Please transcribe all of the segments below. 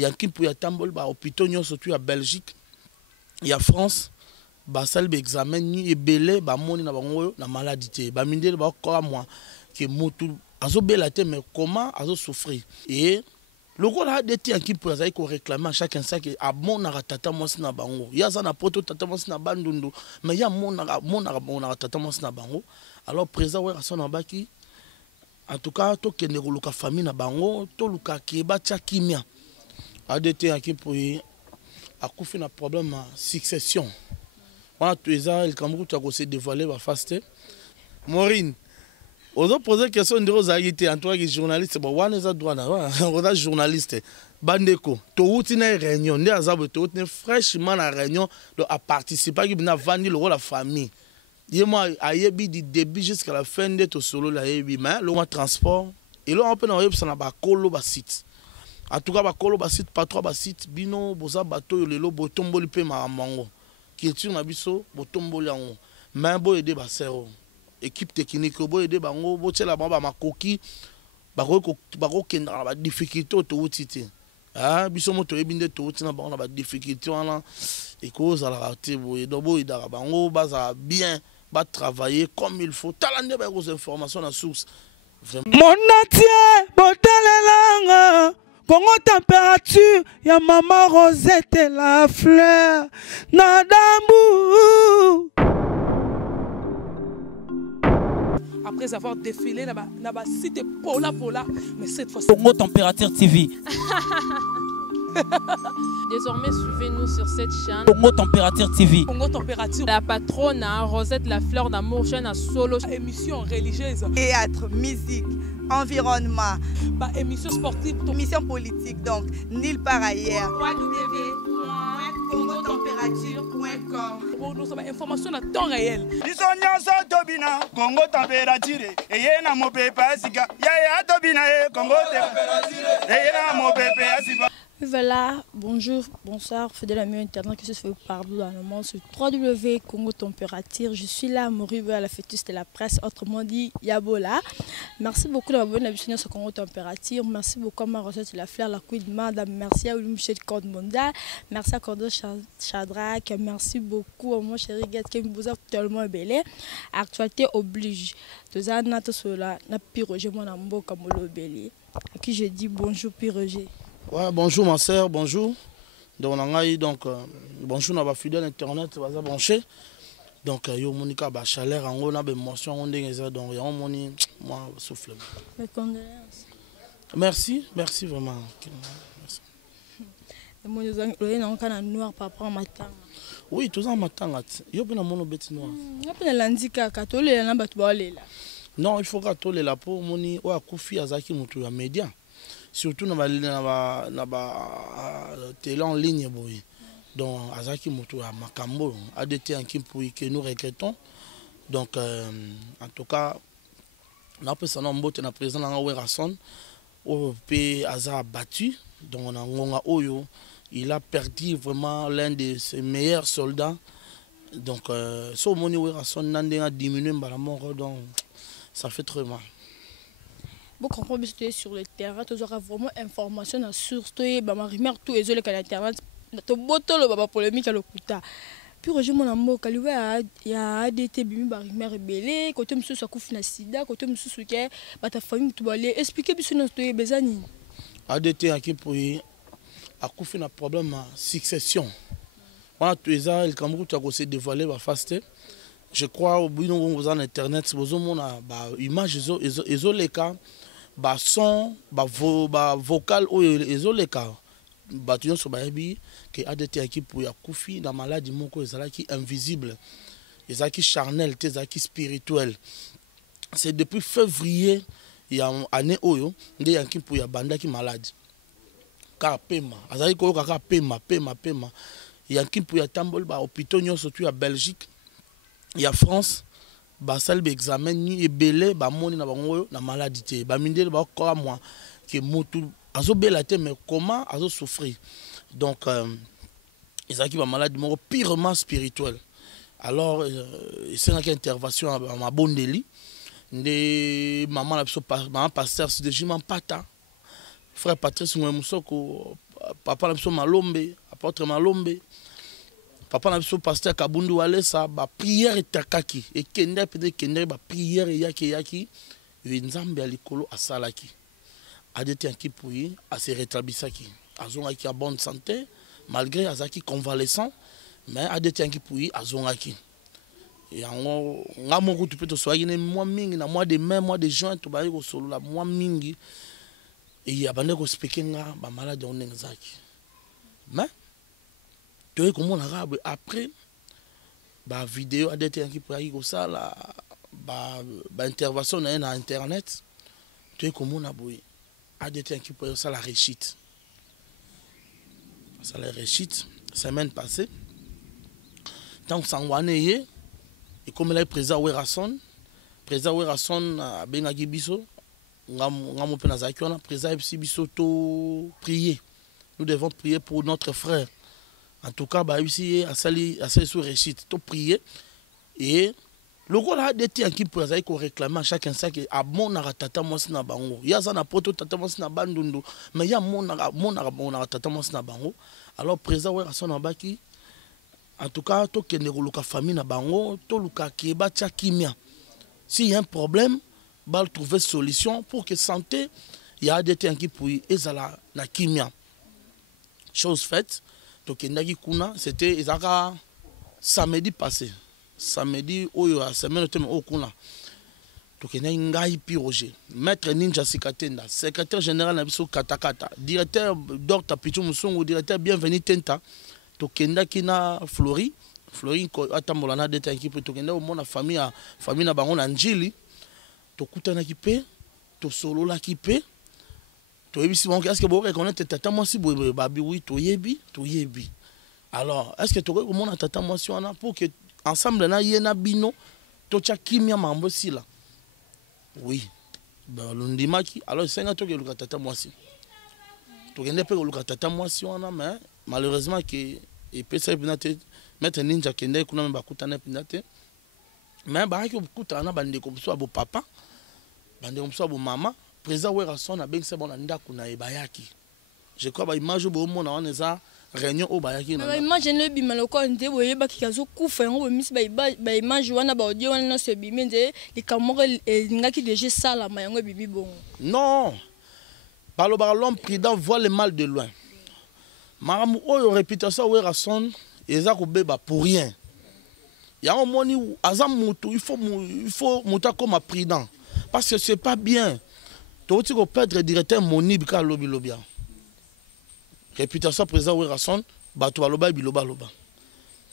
yanki pour ya tambol ba hôpitaux nyonso tu ya Belgique ya France ba salbe examen ni ebele ba moni na bango na maladie ba mindele ba ko moi que mutu azo bela te mais comment azo souffrir et le rôle a été yanki pour ça ko réclamer à chacun ça que a monara tata moi na bango ya za na poto tata moi na bandundu mais ya monara tata moi na bango alors président ouais son abaki en tout cas to kende luka famille na bango to luka keba tia kimia a été yanki pour a kufi na problème succession. Voilà, tu es là, le Cameroun, tu as se dévoilé, va faster. Maureen, on a posé une question de Rosaïté, en tant que journaliste, bon, on est droit, journaliste. Bandeko, tu as une réunion, tu as une fraîchement la réunion, à participer, qui a vendu le rôle de la famille. Et moi, du début jusqu'à la fin de ton solo, mais le transport, et là, on peut avoir un colo site. En tout cas, le site, pas trop site, bino, boza, bateau, le lo, botombo, lipe, mamango. Culture na biso botombo yango mais bo aider ba sero équipe technique bo aider bango bo tshela ba makoki ba ko kenda ba difficulté to utite ah biso moto ebinde to utina ba ba difficulté wana et cause à la raté bo idara bango baza bien ba travailler comme il faut talande ba aux informations na source vraiment mon atier botalelanga Congo température, ya maman Rosette la fleur, Nadambu. Après avoir défilé, là-bas, c'était Pola, mais cette fois-ci. Congo Température TV. Désormais, suivez-nous sur cette chaîne. Congo Température TV. Congo Température. La patronne, Rosette la fleur d'amour, chaîne à solo. Émission religieuse. Théâtre, musique, environnement. Bah, émission sportive. Émission politique, donc, nulle part ailleurs. www.congotempérature.com. Pour nous avons information à temps réel. Congo Température. Et y'a na mo pepe asika. Ya tobina Congo Température. Et y'a na mo pepe asika. Voilà, bonjour, bonsoir, fidèles amis internautes qui se fait partout dans le monde sur www.Congo Température. Je suis là, Moribe à la fœtus de la presse, autrement dit Yabola. Merci beaucoup d'avoir abonné sur Congo Température. Merci beaucoup à ma recette de la fleur, la couille de madame. Merci à William Michel Code Mondial. Merci à Cordo Chadrak. Merci beaucoup à mon chéri Gad qui me a tellement belé. Actualité oblige. Tous les natos sont là, n'a Roger mon amour comme le belé. À qui je dis bonjour, Roger. Ouais, bonjour ma soeur, bonjour. Donc, bonjour à ma fidèle internet, baza branché. Donc, yo monika ba chaleur en haut, na ba émotion on ndenge donc yo moni moi souffle. Mes condoléances. Merci, merci vraiment. Merci. Moi nous avons un noir papa matin. Oui, tous en matin. Yo pena mono beti noir. Yo pena landika katole na batu balela. Non, il faut katole la pour moni o akufi azaki mutu ya média. Surtout dans la télé en ligne. Donc, Azaki Moutou à Makambo, ADT en Kimpouy que nous regrettons. Donc, en tout cas, on a fait un peu de président dans la Rasson, au pays Aza battu. Donc, on a Ngonga Oyo, il a perdu vraiment l'un de ses meilleurs soldats. Donc, ce moni Rasson a diminué la mort, donc ça fait très mal. Beaucoup de sur le terrain, tu auras vraiment information sur toi, ma rumeur tout est sur l'internet, tu boto le baba polémique à l'okuta. Puis Roger mon amour, quand il y a ADT bimi ba rumeur rebelle, côté monsieur ça couffe na sida, côté monsieur ce que ta famille tu vas aller expliquer bien sur toi bezani. ADT qui pour a couffe na problème succession. Voilà, tu es là, le Cameroun tu as se dévoilé va faster. Je crois au bout de en internet, vous avez image les cas. Ba son ba vocal ou les cas batuyon so baebi que ADT qui pour ya kufi na maladie moko ezalaki invisible ezalaki charnel te ezalaki spirituel. C'est depuis février ya année oyo nde yanki pour ya bandaki maladie ka pema azali ko ka pema yanki pour ya tambol ba hôpitaux nyonso tu ya Belgique ya France ba salbe examen ni ebele ba moni na bango na maladie te ba mindele ba ko moi que mutu azo bela te mais comment azo souffrir donc ezaki ba maladie moko purement spirituel. Alors c'est une intervention à ma bondeli de maman la maman pasteur de Jiman Pata frère Patrice Mouemoussoko papa na biso Malombe, apôtre Malombe, papa na biso pasteur Kabundu Walesa, ba prière etakaki, et kende peut kende ba prière yaki, nzambe ya likolo asalaki. Adeti anki pouyi, a se rétablissaki. Azongaki en bonne santé, malgré azaki convalescent, mais adeti anki pouyi, azongaki. Et en ngamo tu peux te soigner moi mingi na mois de mai, mois de juin, tu vas au solo la mois mingi. Et il y a bande ko speaking nga ba malade on ngzaki. Mais tu es comme on arabe après ba vidéo adeti anki pouyi ko ça la ba intervention na internet. Tu es comme on a boy. Adeti anki pouyi ça la réussite. Ça la réussite semaine passée. Tant que ça waneye et comme là président Werason a bengaki biso ngamo pe nazaki wana président biso to prier. Nous devons prier pour notre frère. En tout cas ba ici asali sous réussite to prier et le gars là deti anki pour azaki ko réclamer à chaque instant que amonaka tata mwasi na bango. Ya za na poto tata mwasi na bandundu mais ya monaka tata mwasi na bango. Alors président Werason abaki en tout cas, tout le monde a famille na bango, tout le monde a kimia. S'il y a un problème, il trouver une solution pour que santé, il y a des gens qui pouillent et ça la kimia. Chose faite, tout le monde c'était samedi passé. Samedi, la semaine au kuna. Tout le monde a Roger, maître Ninja Sikatenda, secrétaire général Nabiso Katakata, directeur Dr Pichu Musungu, directeur Bienvenue Tenta. Tokenda kina Flori ko atambola na deta équipe tokenda au mona famille na bango na njili tokutana kipe to solo la kipe to yebisi bon est-ce que bo reconnaître tata moi si boye babi oui to yebi alors est-ce que to ko mona tata moi si wana pour que ensemble na yena bino to cha kimia mambo sila oui ba lundimaki alors senga to ke luka tata moi si tokenda pe luka tata moi si wana mais malheureusement que et peut ça pinate mettre ninja kende kuna me bakutana pinate mais ba ki bakutana bande ko so abo papa bande ko so abo mama président Werason na beng se bona ndaku na ebayaki je crois ba image bo mona wana za réunion o bayaki na ba image ne bima loko nde boye ba kikazo kufa ngo misi ba image wana ba audio wana se bimi nde likamoko ngaki déjà sala mayango bibi bon non baloba l'homme prudent voit le mal de loin. Maramu oyo réputation Werason eza ko beba pour rien. Ya omoni azam mutu il faut muta comme prudent parce que c'est pas bien. To ti ko perdre directeur Monib ka lobia. Réputation président Werason bato baloba biloba.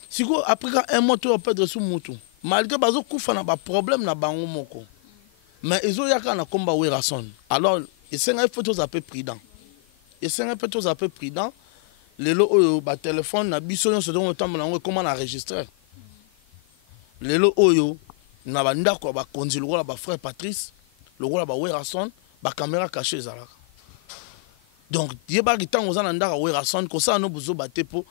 Siko après un mois to perdre sous mutu. Malgré bazo kufa na ba problème na bango moko. Mais ezo yaka na komba Werason. Alors il faut tous un peu prudent. Les lots ba téléphone na biso yon se donne autant comment enregistrer. Les lots oyo na banda ko ba konzi le ba frère Patrice, le roi ba Werason, ba caméra cachée zala. Donc yeba kitango za ndaka Werason ko ça no buzo baté po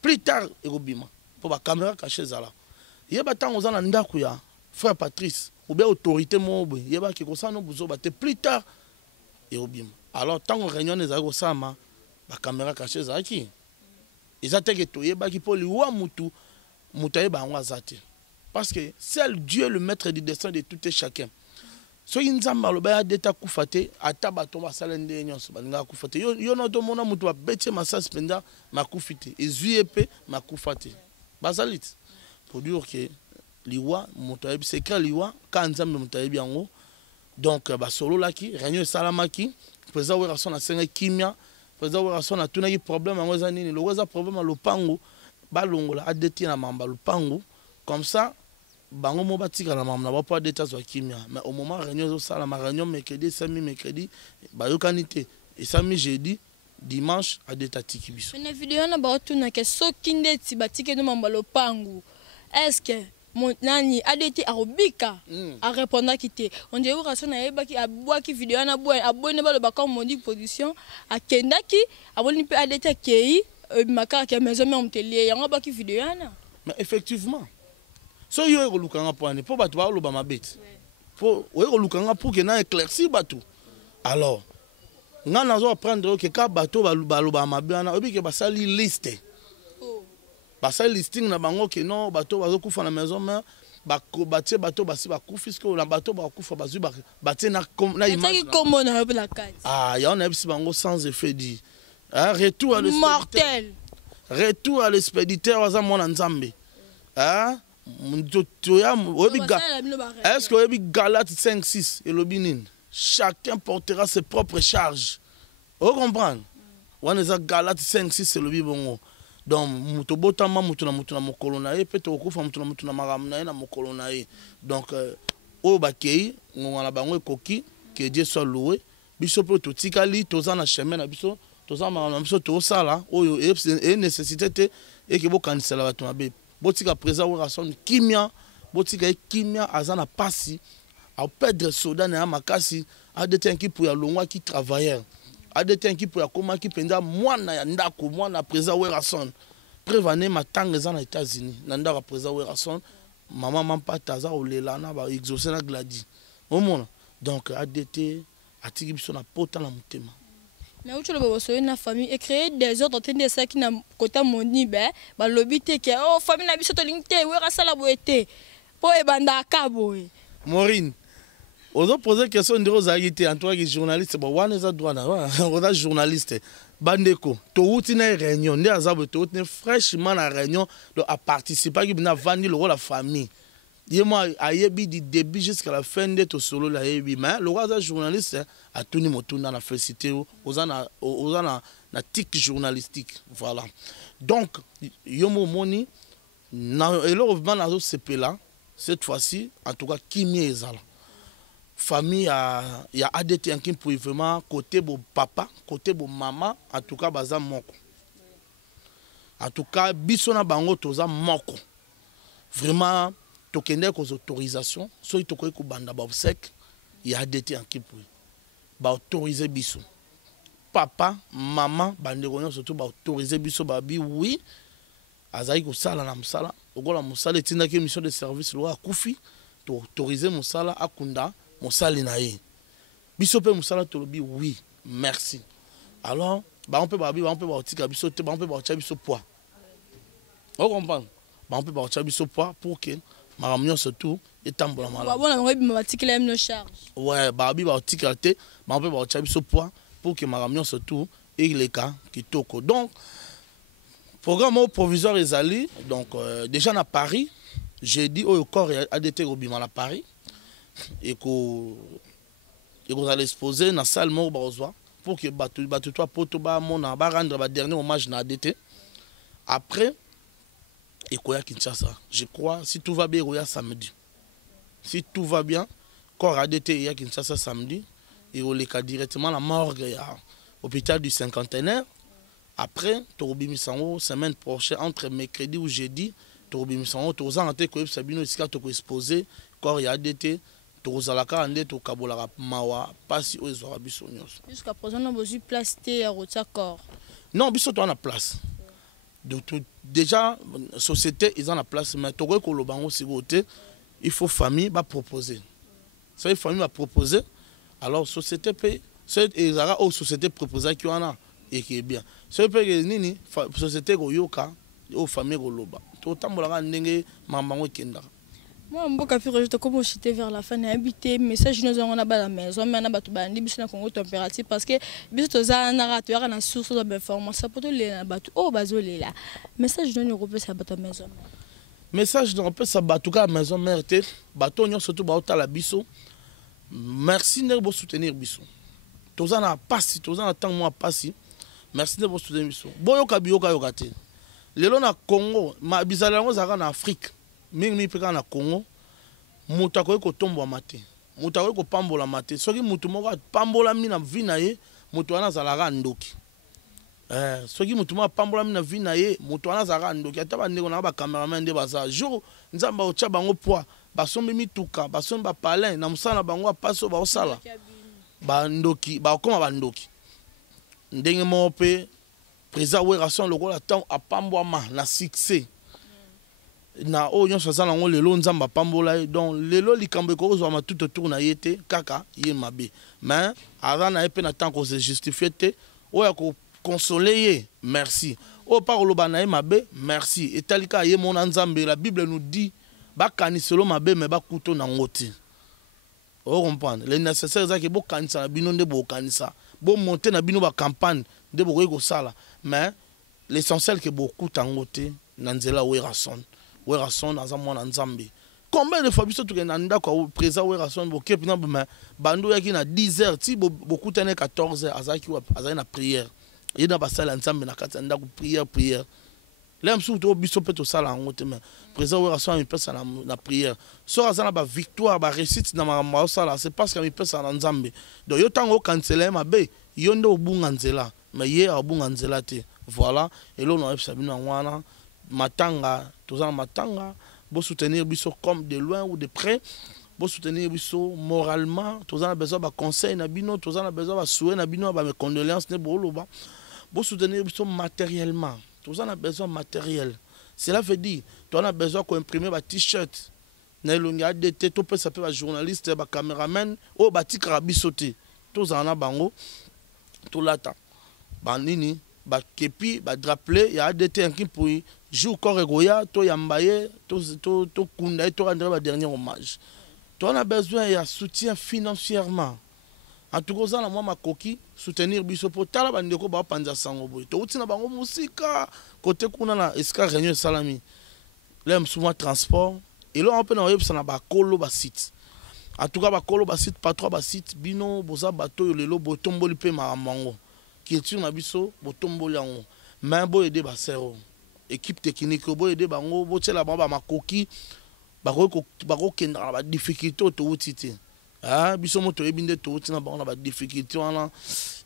plus tard erobima pour ba caméra cachée zala. Yeba tango za ndaka ya frère Patrice ou bien autorité mobo yeba ki ko ça no buzo baté plus tard erobima. Alors tant qu'on réunion les ago sama la caméra cachée zaki ils attaquent tout yeba ki po liwa mutu mutayeba ngwazate parce que seul Dieu le maître du destin de tout et chacun so inzamba lo ba deta kufate ataba to basala nde nyonso balinga kufate yo no to mona mutu ba betse masas penda makufite ezuyepe makufate basalit pour dire que liwa mutayebi secret liwa kanzambe mutayebi yango donc ba solo laki réunion salamaki président Werason a senga kimia président Werason a tunaki problème en weza nini le weza problème à lopango balongola adeti na mamba lopango comme ça bango mo batika na mamba ba pas d'état zo kimia mais au moment réunion zo sala ma réunion mercredi samedi mercredi ba yokanité et samedi jeudi dimanche à d'état tikibiso na vidéo na ba tuna ke soki ndeti batike no mamba lopango est-ce que mon nani adeti arobika a répondre kité on dirait Werason na yeba ki abwa ki vidéo na boy abonne ba le bakon modi position a kendaki aboni pe adeti kei makaka ke maison même télé yango ba ki vidéo na mais effectivement so yo ko lukanga poane po batu ba loba mabeti po o ko lukanga pour que na éclaircir batu alors nga nazo apprendre que ka bato baloba mabana obi ke basali liste basali listing na bango ke non bato bazokufa na maison mère batie bato basi bakufi que na bato bakufa bazui batie na image ya on a bisi bango sans effet dit retour à mortel retour à l'expéditeur waza mwana nzambe est-ce que oyebi Galate 5-6 elobi nini chacun portera ses propres charges. Vous comprenez? On est à Galate 5-6, c'est le bibongo. Donc, muto botama mutuna mokolonae, peut-être au kufa mutuna maramnae na mokolonae. Donc, au bakei, on a bango koki, que Dieu soit loué. Biso peut tout tikali, toza na chemin na biso, toza na biso to sala, oyo e nécessité te et que bo kanisela batu mabe. Botika présent ou rason kimia, botika kimia azana pasi. A perdre soda na makasi a des temps qui pour ya longwa qui travailleur a des temps qui pour ya koma qui penda mwana ya ndako mwana présent we rason prévaner matanga za na États-Unis na ndako présent we rason maman mampata za olela na ba exaucer na gladi omona donc ADT atiki biso na pota na mutema. Mais où tu le vois sur une famille et créer des ordres de ça qui n'a côté moni ba lobité que oh famille na biso to lingte we rasala boete po e banda kaboy Maureen, on a posé question de Rosaïté en tant que journaliste. Bon, on est à droit on est journaliste. Bandeko, to outina réunion, ne azabo to outina fraîchement la réunion de à participer qui n'a vendu le rôle la famille. Yema ayebi du début jusqu'à la fin de to solo la yebi mais le roi journaliste a tuni motunda na félicité aux na tic journalistique voilà. Donc yomo moni na elo na zo sepela. Cette fois-ci, en tout cas, qui m'est là. Famille, il y a ADT qui pour vraiment côté bon papa, côté bon maman, en tout cas, baza moko. En tout cas, bisona bango toza moko. Vraiment, tokende aux autorisations, soit tokoy ko banda ba obsèque, il y a ADT qui pour ba autoriser biso. Papa, maman, banderonyo surtout ba autoriser biso ba bi oui. Azaï ko sala na msala ogola musala etinda ke mission de service lo akufi to autoriser musala akunda musali na ye biso pe musala to lobi oui merci alors ba on peut ba otika biso te ba on peut ba otia biso poids on comprend ba on peut ba otia biso poids pour que maramnyo surtout etambola mala ba bona ngo ba tikela no charge ouais ba bi ba otika te ba on peut ba otia biso poids pour que maramnyo surtout et les cas kitoko donc programme provisoire ezali donc déjà à Paris j'ai dit au corps ADT Robima à Paris et que vous allez exposer dans salle mort barozoa pour que batu toi poto ba mona ba rendre ba dernier hommage na ADT après et koya Kinshasa je crois si tout va bien koya samedi si tout va bien corps ADT ya Kinshasa samedi et on les cas directement la morgue à hôpital du cinquantenaire. Après, Torobi Misango, semaine prochaine, entre mercredi ou jeudi, Torobi Misango, Tozanate, Koyeb Sabino, Iska, Toko exposé, Kor Yadete, Torozalaka, Ande, Tokabolara, Mawa, Passi, Oezora, Bissonios. Jusqu'à présent, on a besoin de placer à Rotakor. Non, Bissot, on a place. Déjà, société, ils ont la place, mais Toro Kolobango, Sigote, il faut famille, va proposer. Ça, il faut famille, va proposer. Alors, société paye, c'est Ezara, ou société proposée qui en a. Et qui est bien. Ce que nini société goyoka aux familles goloba. Tout tambola ndenge mamango kenda. Moi mboka fi rejeter comme j'étais vers la fin habité message nous on a ba la maison mais on a ba to bandi biso na Congo température parce que biso to za na rato ya na source d'information pour les na ba oh bazolela. Message nous européen ça ba ta maison. Message européen ça ba tout cas maison mère te bato nyo surtout ba ota la biso. Merci de vous soutenir biso. Toza na passi toza na temps moi passi. Merci de votre soutien. Boyoka biyoka yokate. Lelo na Congo, ma bizala ngo zaka na Afrique. Mingi peka na Congo. Muta ko tombo mate. Muta ko pambola mate. Soki mutu moko pambola mina vina ye, mutu ana zalaka ndoki. Soki mutu moko pambola mina vina ye, mutu ana zalaka ndoki. Ataba ndeko na ba cameraman de baza. Jour nzamba ocha bango poa, basombi mituka, basombi ba palin na musala bango paso ba osala. Ba ndoki, ba koma ba ndoki. Ndenge mope président Werason le rôle attend à Pambouama na succès na o nyonso aza nango lelo nzambe apambola ye donc lelo likambo ekozwama tout autour na ye te kaka ye mabe mais aza na ye mpe na temps kose justifie te oyo akokonsole ye merci oyo mpa koloba na ye mabe merci etali kaka ye mona nzambe la Bible nous dit bakaniselo mabe me bakuto nango te o comprendre le nécessaire ezaki bokanisa na bino nde bokanisa bomonte na bino bacampagne nde bokoki kosala mais l'essentiel ke bokuta yango te na nzela Werason aza mwana nzambe combien de fois biso tukenda ndako président Werason boke pina mais bando yaki na 10h ti bokutane 14h azaki azali na prière ye na basala nzambe na kati ndako prière là msu to biso pe to sala yango te mais président Werason mi pesa na prière so aza na ba victoire ba réussite na makambo sala c'est parce que mi pesa na nzambe donc yo tango canceler mabe yo ndo obunga nzela mais ye abunga nzela te voilà et là on a sabina wana matanga tozana matanga bo soutenir biso comme de loin ou de près bo soutenir biso moralement tozana besoin ba conseil na bino tozana besoin ba souhait na bino ba mes condoléances ne boloba bo soutenir biso matériellement tozana besoin matériel cela veut dire tozana besoin ko imprimer ba t-shirt na elongi ADT to pesa pe ba journaliste ba cameraman o ba tikara biso te tozana bango to lata bandini ba kepi ba drapeler ya ADT enki pour jour Koregoya, to yambaye, to kunda, to rendre ba dernier hommage. To on a besoin de soutien financièrement. En tout cas, moi ma coquille soutenir biso pour tala bandeko ba panza sango boy. To utina bango musika côté kuna na eska réunion salami. Là souvent transport et là on peut na yebsa na ba kolo ba site. En tout cas ba kolo ba site pas trop ba site bino boza bato yo lelo botomboli pe mamango. Culture na biso botomboli yango. Mais bo aider ba sero. Équipe technique bo aider bango bo tela ba makoki bako kenda ba difficulté to utite ah biso moto ebinde to utina ba ba difficulté wana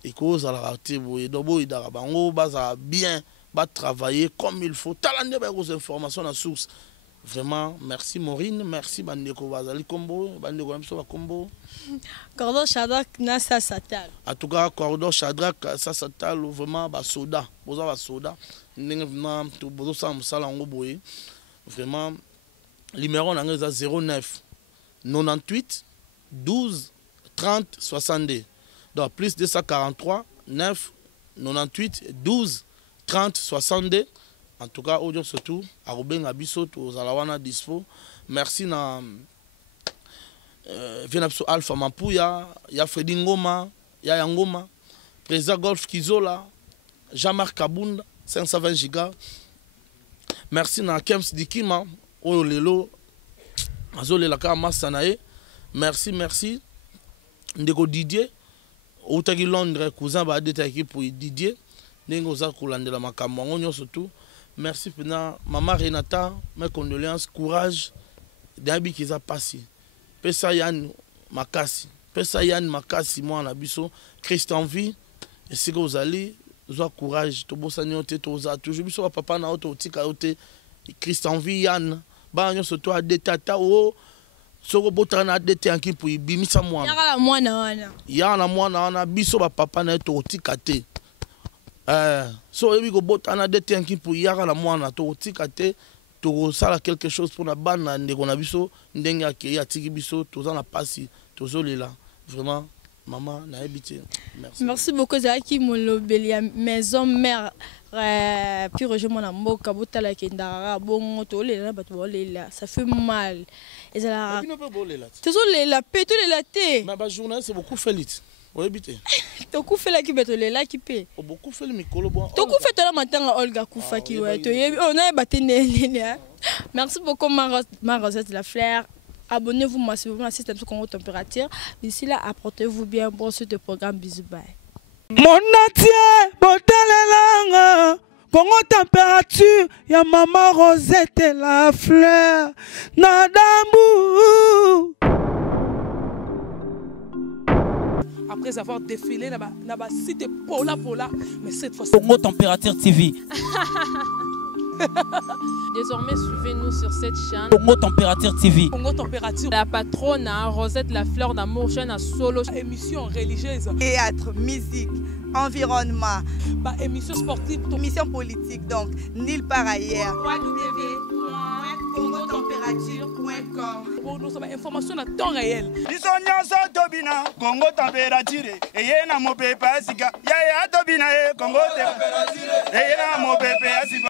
et cause à la raté bo et bo idara bango baza bien ba travailler comme il faut talande ba aux informations na source vraiment merci Maureen merci bandeko bazali kombo bandeko amso ba kombo Cordon Shadrach na Sasatal en tout cas Cordon Shadrach Sasatal vraiment ba soda boza ba soda vraiment to bozo sam sala ngo boye vraiment numéro na ngeza 09 98 12 30 62 donc plus 243 9 98 12 30 62 en tout cas audio surtout à Ruben Abisso to zalawana dispo merci na Venapso Alpha Mampuya ya Fredi Ngoma ya Yangoma président Golf Kizola Jean-Marc Kabunda 520 gigas merci na Kems Dikima oyo lelo azolela ka masanae merci ndeko Didier outaki Londres cousin ba deta équipe pour Didier ndenge oza kolandela makambo ngonyo surtout merci pena maman Renata mes condoléances courage dabi kiza passi pesa yan makasi mwana biso Christian vie et si vous allez zwa courage to bosani ote to za toujours biso papa na auto tika ote Christian vie yan ba nyonso to adetata o soko botana adete anki pour bimisa mwana yala mwana wana biso ba papa na to tika te so ebi ko botana adete anki pour yala mwana to tika te to sala quelque chose pour na bana ndeko na biso ndenge akiri atiki biso toza na pasi tozolela vraiment maman na habité merci beaucoup Zaki molobeli ya maison mère puis rejoindre mon mboka botala kendara bongo tolela bato bolela ça fait mal et ça la tozolela pe tolela te mais ba journée c'est beaucoup fait o habité to kufela ki betolela ki pe o beaucoup fait mikolo bon to kufetola matanga Olga kufa ki wa to yebi on a batene merci beaucoup ma Rosette la Fleur. Abonnez-vous massivement à Système Congo Température. D'ici là, apportez-vous bien bon sur le programme. Bisous, bye. Mon entier, botalelanga, Congo Température, ya maman Rosette la Fleur, Nadambu. Après avoir défilé, n'a cité Pola, mais cette fois-ci. Congo Température TV. Désormais, suivez-nous sur cette chaîne. Congo Température TV. Congo Température. La patronne, Rosette la Fleur d'amour, chaîne à solo. Émission religieuse. Théâtre, musique, environnement. Émission sportive. Émission politique, donc, nulle part ailleurs. www. www.congotempérature.com. Pour nous avoir information à temps réel. biso nyonso tobina Congo température eye na mopepe asika yaya tobina Congo température eye na mopepe asika